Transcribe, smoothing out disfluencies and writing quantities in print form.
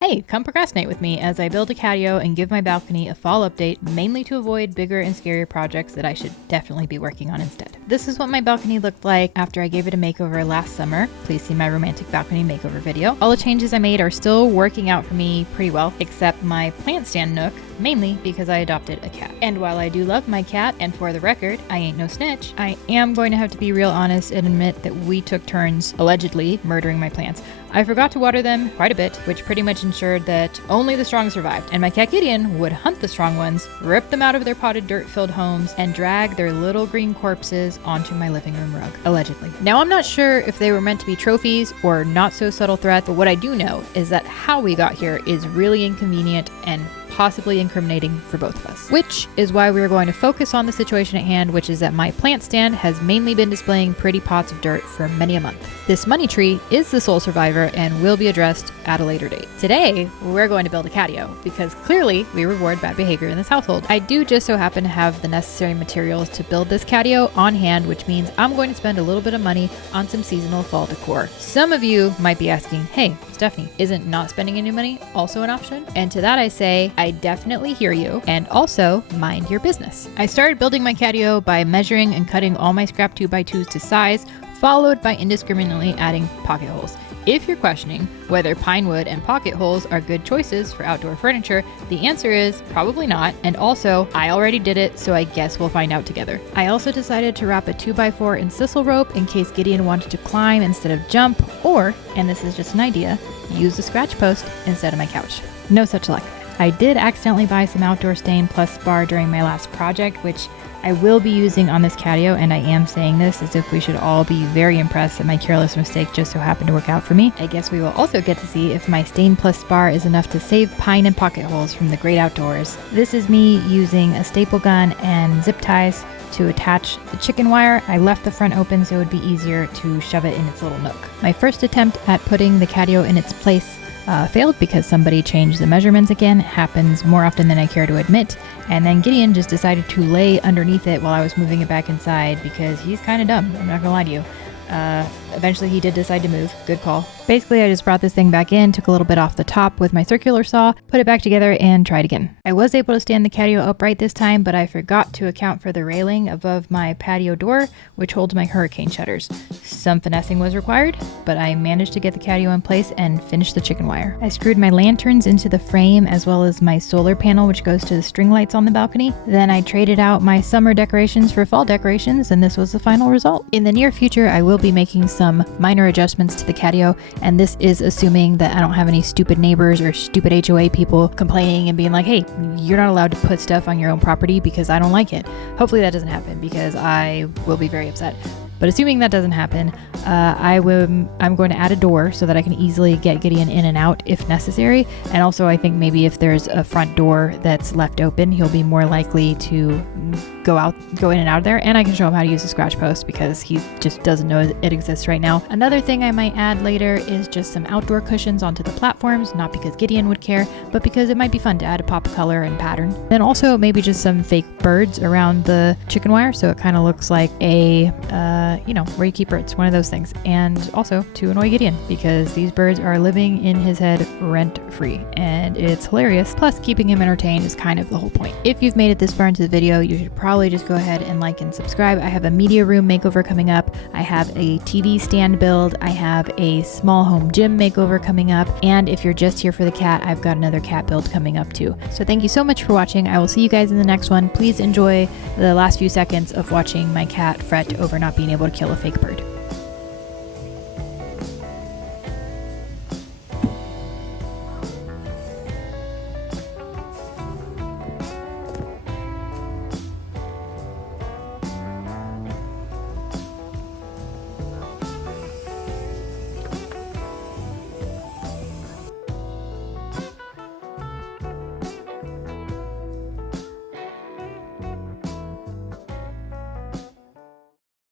Hey, come procrastinate with me as I build a catio and give my balcony a fall update, mainly to avoid bigger and scarier projects that I should definitely be working on instead. This is what my balcony looked like after I gave it a makeover last summer. Please see my romantic balcony makeover video. All the changes I made are still working out for me pretty well, except my plant stand nook, mainly because I adopted a cat. And while I do love my cat, and for the record, I ain't no snitch, I am going to have to be real honest and admit that we took turns, allegedly, murdering my plants. I forgot to water them quite a bit, which pretty much ensured that only the strong survived, and my cat Gideon would hunt the strong ones, rip them out of their potted dirt-filled homes, and drag their little green corpses onto my living room rug, allegedly. Now, I'm not sure if they were meant to be trophies or not so subtle threats, but what I do know is that how we got here is really inconvenient and possibly incriminating for both of us. Which is why we are going to focus on the situation at hand, which is that my plant stand has mainly been displaying pretty pots of dirt for many a month. This money tree is the sole survivor and will be addressed at a later date. Today, we're going to build a catio because clearly we reward bad behavior in this household. I do just so happen to have the necessary materials to build this catio on hand, which means I'm going to spend a little bit of money on some seasonal fall decor. Some of you might be asking, hey, Stephanie, isn't not spending any money also an option? And to that I say, I definitely hear you, and also mind your business. I started building my catio by measuring and cutting all my scrap 2x2s to size, followed by indiscriminately adding pocket holes. If you're questioning whether pine wood and pocket holes are good choices for outdoor furniture, the answer is probably not, and also I already did it, so I guess we'll find out together. I also decided to wrap a 2x4 in sisal rope in case Gideon wanted to climb instead of jump, or, and this is just an idea, use a scratch post instead of my couch. No such luck. I did accidentally buy some outdoor stain plus bar during my last project, which I will be using on this catio, and I am saying this as if we should all be very impressed that my careless mistake just so happened to work out for me. I guess we will also get to see if my stain plus bar is enough to save pine and pocket holes from the great outdoors. This is me using a staple gun and zip ties to attach the chicken wire. I left the front open so it would be easier to shove it in its little nook. My first attempt at putting the catio in its place failed because somebody changed the measurements again. It happens more often than I care to admit. And then Gideon just decided to lay underneath it while I was moving it back inside because he's kind of dumb. I'm not gonna lie to you. Eventually he did decide to move. Good call. Basically, I just brought this thing back in, took a little bit off the top with my circular saw, put it back together, and tried again. I was able to stand the catio upright this time, but I forgot to account for the railing above my patio door, which holds my hurricane shutters. Some finessing was required, but I managed to get the catio in place and finish the chicken wire. I screwed my lanterns into the frame as well as my solar panel, which goes to the string lights on the balcony. Then I traded out my summer decorations for fall decorations, and this was the final result. In the near future, I will be making some minor adjustments to the catio, and this is assuming that I don't have any stupid neighbors or stupid HOA people complaining and being like, hey, you're not allowed to put stuff on your own property because I don't like it. Hopefully that doesn't happen because I will be very upset. But assuming that doesn't happen, I'm going to add a door so that I can easily get Gideon in and out if necessary. And also I think maybe if there's a front door that's left open, he'll be more likely to go in and out of there. And I can show him how to use the scratch post because he just doesn't know it exists right now. Another thing I might add later is just some outdoor cushions onto the platforms, not because Gideon would care, but because it might be fun to add a pop of color and pattern. Then also maybe just some fake birds around the chicken wire so it kind of looks like a where you keep birds, one of those things. And also to annoy Gideon because these birds are living in his head rent free and it's hilarious. Plus keeping him entertained is kind of the whole point. If you've made it this far into the video, you should probably just go ahead and like and subscribe. I have a media room makeover coming up. I have a TV stand build. I have a small home gym makeover coming up. And if you're just here for the cat, I've got another cat build coming up too. So thank you so much for watching. I will see you guys in the next one. Please enjoy the last few seconds of watching my cat fret over not being able to kill a fake bird.